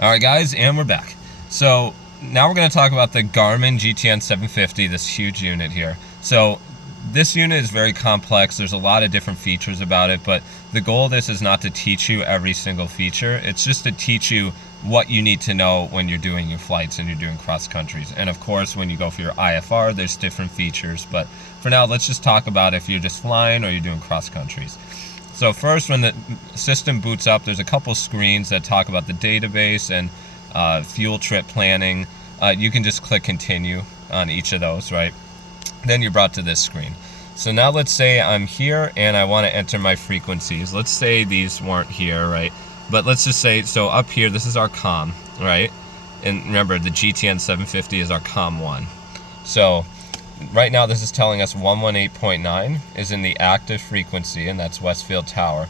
Alright guys, and we're back. So now we're going to talk about the Garmin GTN 750, this huge unit here. So this unit is very complex. There's a lot of different features about it, but the goal of this is not to teach you every single feature. It's just to teach you what you need to know when you're doing your flights and you're doing cross countries. And of course, when you go for your IFR, there's different features. But for now, let's just talk about if you're just flying or you're doing cross countries. So first, when the system boots up, there's a couple screens that talk about the database and fuel trip planning. You can just click continue on each of those, right? Then you're brought to this screen. So now let's say I'm here and I want to enter my frequencies. Let's say these weren't here, right? But let's just say, so up here, this is our COM, right? And remember, the GTN 750 is our COM 1. So right now this is telling us 118.9 is in the active frequency, and that's Westfield Tower,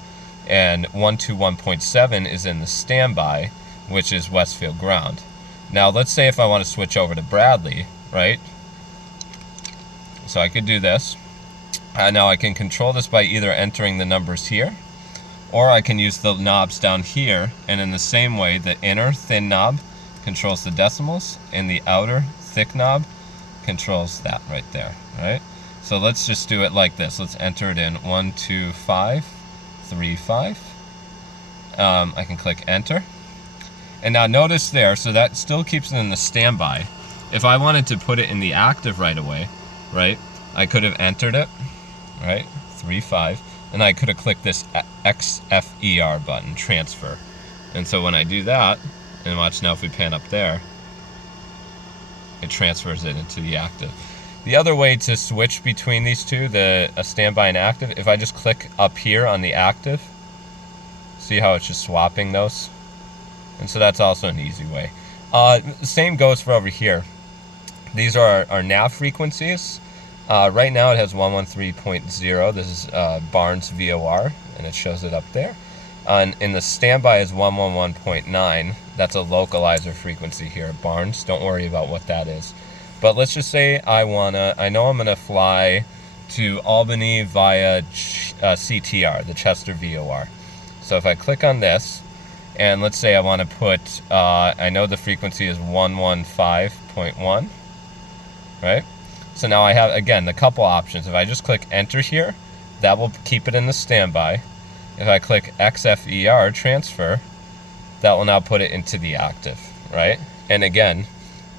and 121.7 is in the standby, which is Westfield Ground. Now let's say if I want to switch over to Bradley, right? So I could do this. Now I can control this by either entering the numbers here, or I can use the knobs down here, and in the same way, the inner thin knob controls the decimals, and the outer thick knob controls that right there, right? So let's just do it like this. Let's enter it in 12535. I can click enter, and now notice there, so that still keeps it in the standby. If I wanted to put it in the active right away, right, I could have entered it, right, 35, and I could have clicked this XFER button, transfer. And so when I do that, and watch now if we pan up there, it transfers it into the active. The other way to switch between these two, a standby and active, if I just click up here on the active, see how it's just swapping those? And so that's also an easy way. Same goes for over here. These are our nav frequencies. Right now it has 113.0. This is Barnes VOR, and it shows it up there. And in the standby is 111.9. That's a localizer frequency here at Barnes. Don't worry about what that is. But let's just say I know I'm gonna fly to Albany via CTR, the Chester VOR. So if I click on this, and let's say I want to put, I know the frequency is 115.1, right? So now I have, again, the couple options. If I just click enter here, that will keep it in the standby. If I click XFER, transfer, that will now put it into the active, right? And again,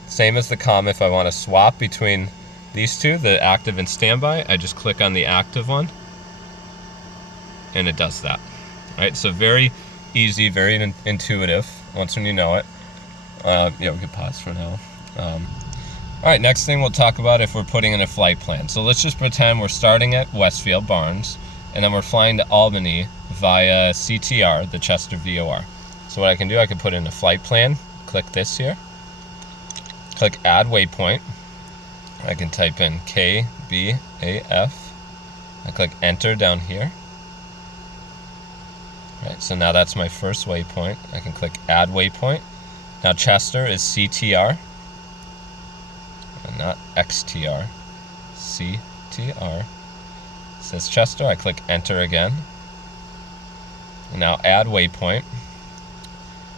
same as the COM, if I want to swap between these two, the active and standby, I just click on the active one, and it does that, right? So very easy, very intuitive once when you know it. Yeah, we could pause for now. Alright, next thing we'll talk about if we're putting in a flight plan. So let's just pretend we're starting at Westfield Barnes, and then we're flying to Albany via CTR, the Chester VOR. So what I can do, I can put in a flight plan, click this here, click add waypoint, I can type in KBAF, I click enter down here. Right, so now that's my first waypoint. I can click add waypoint. Now Chester is CTR, and not XTR, CTR. It says Chester, I click enter again. And now add waypoint.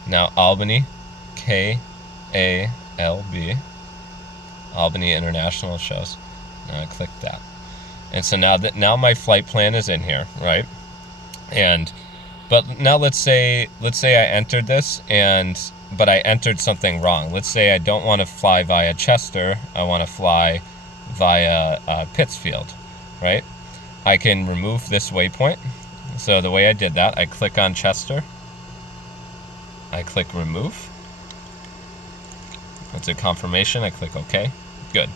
Now Albany, KALB, Albany International shows. Now I click that. And so now my flight plan is in here, right? But now let's say I entered this, but I entered something wrong. Let's say I don't want to fly via Chester, I want to fly via Pittsfield, right? I can remove this waypoint. So the way I did that, I click on Chester, I click remove. That's a confirmation, I click OK. Good.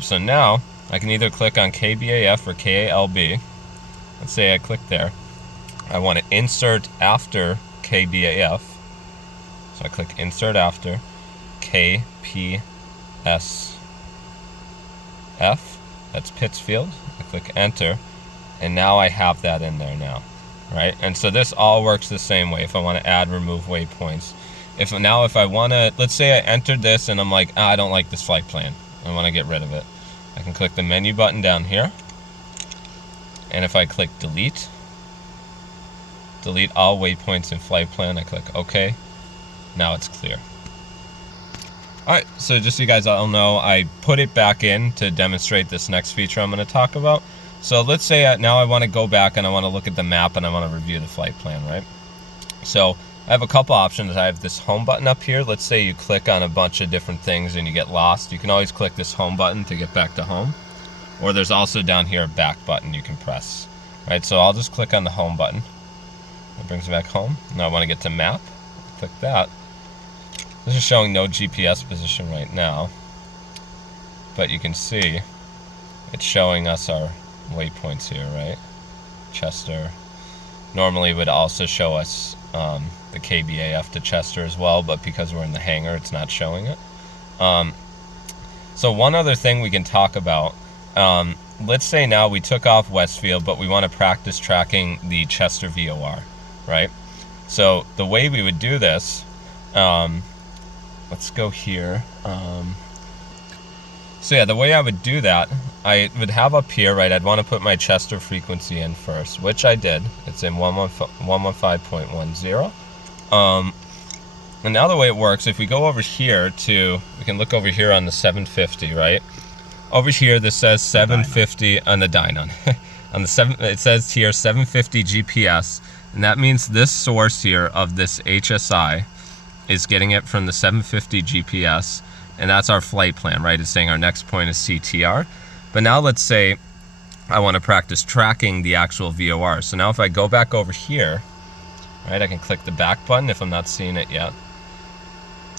So now I can either click on KBAF or KALB. Let's say I click there. I want to insert after KBAF, so I click insert after KPSF, that's Pittsfield. I click enter, and now I have that in there now, right? And so this all works the same way if I want to add, remove waypoints. If I want to, let's say I entered this and I'm like, I don't like this flight plan, I want to get rid of it. I can click the menu button down here, and if I click delete all waypoints in flight plan, I click OK, now it's clear. Alright, so just so you guys all know, I put it back in to demonstrate this next feature I'm going to talk about. So let's say now I want to go back and I want to look at the map and I want to review the flight plan, right? So I have a couple options. I have this home button up here. Let's say you click on a bunch of different things and you get lost. You can always click this home button to get back to home. Or there's also down here a back button you can press. Right, so I'll just click on the home button. It brings me back home. Now I want to get to map. Click that. This is showing no GPS position right now, but you can see it's showing us our waypoints here, right? Chester. Normally it would also show us the KBAF to Chester as well, but because we're in the hangar, it's not showing it. So one other thing we can talk about, let's say now we took off Westfield, but we want to practice tracking the Chester VOR, right? So the way we would do this, let's go here. So yeah, the way I would do that, I would have up here, right, I'd want to put my Chester frequency in first, which I did. It's in 115.10. And now the way it works, if we go over here to, we can look over here on the 750, right? Over here, this says 750 on the Dynon. On the it says here 750 GPS, and that means this source here of this HSI is getting it from the 750 GPS, and that's our flight plan, right? It's saying our next point is CTR. But now let's say I want to practice tracking the actual VOR. So now if I go back over here, right, I can click the back button if I'm not seeing it yet.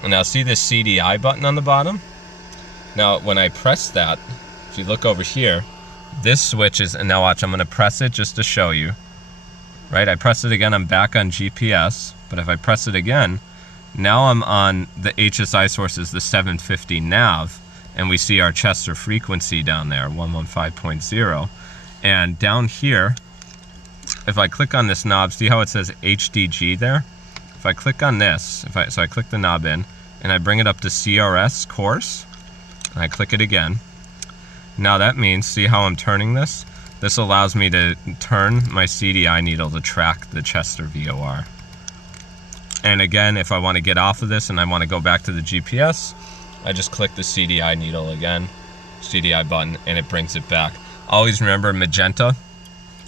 And now see this CDI button on the bottom? Now when I press that, if you look over here, this switches, and now watch, I'm going to press it just to show you. Right, I press it again, I'm back on GPS, but if I press it again, now I'm on the HSI sources, the 750 nav, and we see our Chester frequency down there, 115.0. And down here, if I click on this knob, see how it says HDG there? If I click on this, so I click the knob in, and I bring it up to CRS course, and I click it again. Now that means, see how I'm turning this? This allows me to turn my CDI needle to track the Chester VOR. And again, if I want to get off of this and I want to go back to the GPS, I just click the CDI needle again, CDI button, and it brings it back. Always remember magenta,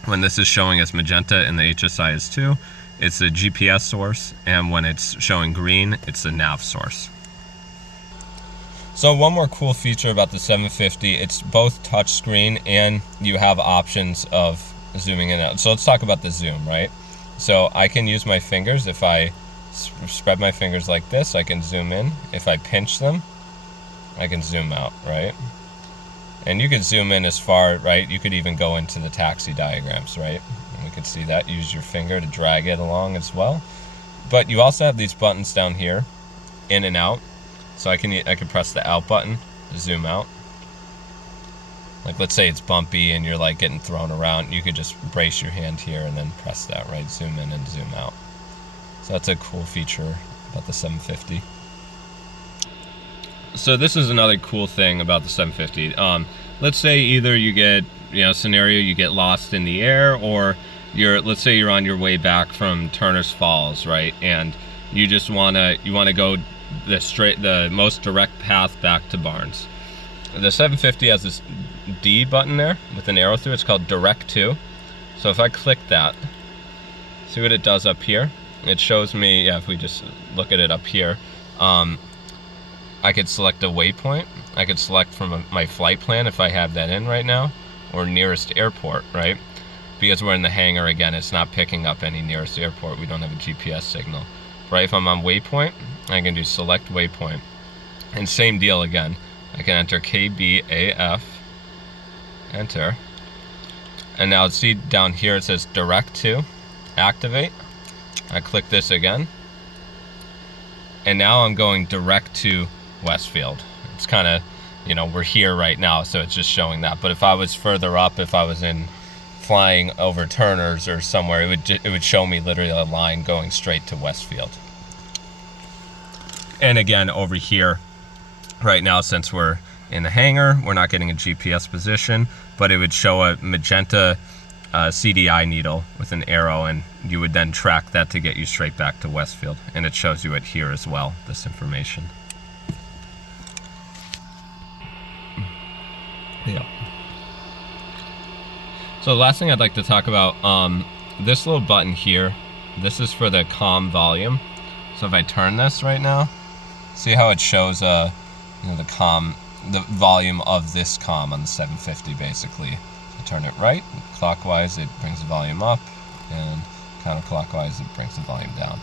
when this is showing us magenta and the HSI is 2, it's the GPS source, and when it's showing green, it's the nav source. So one more cool feature about the 750, it's both touchscreen and you have options of zooming in and out. So let's talk about the zoom, right? So I can use my fingers. If I spread my fingers like this, I can zoom in. If I pinch them, I can zoom out, right? And you could zoom in as far, right? You could even go into the taxi diagrams, right? And we could see that. Use your finger to drag it along as well. But you also have these buttons down here, in and out. So I can press the out button to zoom out. Like let's say it's bumpy and you're like getting thrown around, you could just brace your hand here and then press that, right? Zoom in and zoom out. So that's a cool feature about the 750. So this is another cool thing about the 750. Let's say either you get, scenario you get lost in the air, or let's say you're on your way back from Turner's Falls, right? And you just wanna go the most direct path back to Barnes. The 750 has this D button there with an arrow through. It's called Direct To. So if I click that, see what it does up here? It shows me, if we just look at it up here, I could select a waypoint. I could select from my flight plan if I have that in right now, or nearest airport, right? Because we're in the hangar again, it's not picking up any nearest airport. We don't have a GPS signal. Right, if I'm on waypoint, I can do select waypoint. And same deal again. I can enter KBAF, enter. And now see down here it says Direct To, activate. I click this again. And now I'm going direct to Westfield. It's kind of, we're here right now, so it's just showing that. But if I was further up, if I was flying over Turner's or somewhere, it would show me literally a line going straight to Westfield. And again, over here, right now, since we're in the hangar, we're not getting a GPS position, but it would show a magenta CDI needle with an arrow, and you would then track that to get you straight back to Westfield. And it shows you it here as well, this information. Yeah. So the last thing I'd like to talk about, this little button here, this is for the comm volume. So if I turn this right now, see how it shows you know, the volume of this comm on the 750 basically. I turn it right, clockwise it brings the volume up, and counterclockwise it brings the volume down.